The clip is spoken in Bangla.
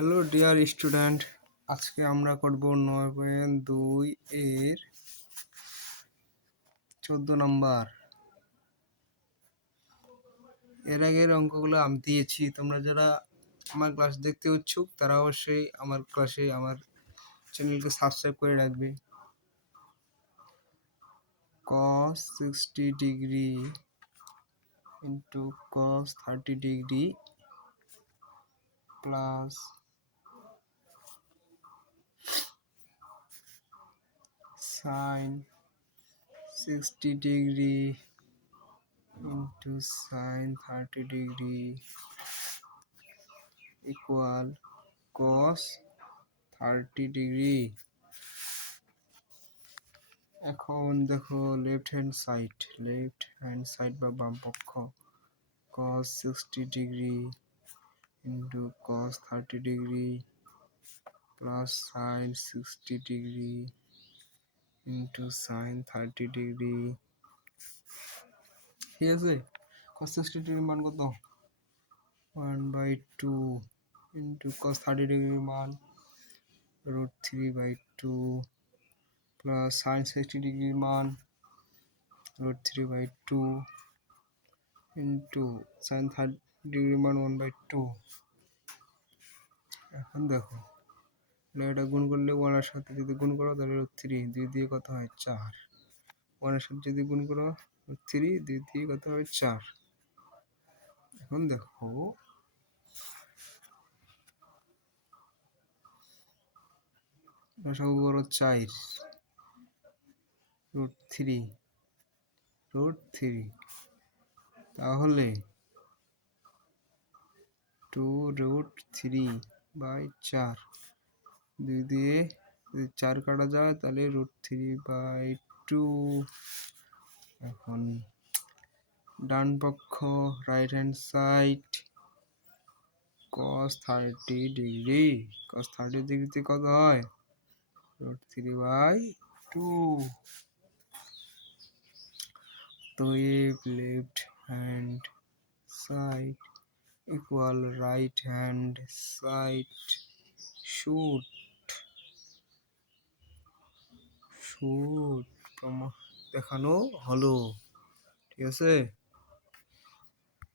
হ্যালো ডিয়ার স্টুডেন্ট, আজকে আমরা করব 9.2 এর 14 নাম্বার। এর আগের অঙ্কগুলো আমি দিয়েছি। তোমরা যারা আমার ক্লাস দেখতে ইচ্ছুক তারা অবশ্যই আমার ক্লাসে আমার চ্যানেলকে সাবস্ক্রাইব করে রাখবে। cos 60 degree into cos 30 degree plus sin 60 degree into sin 30 degree equal cos 30 degree। এখন দেখো লেফট হ্যান্ড সাইড বা বাম পক্ষ cos 60 degree into cos 30 degree plus sin 60 degree into sin 30 degree। ঠিক আছে, cos 60 degree মান কত? 1/2 into cos 30 degree মান √3/2 plus sin 60 degree মান √3/2 into sin 30 degree মান 1/2। এখন দেখো এটা গুণ করলে 1 এর সাথে যদি গুণ করো তাহলে √3, 2 দিয়ে কত হয় 4। 1 এর সাথে যদি গুণ করো √3, 2 দিয়ে কত হয় 4। এখন দেখো লসাগু করো 4 √3 তাহলে 2√3/4। 2 দিয়ে যদি 4 কাটা যায় তাহলে √3/2। এখন ডান পক্ষ right hand side cos 30 degree কত হয় √3/2। তো left hand side equal right hand side shoot দেখানো হলো। ঠিক আছে।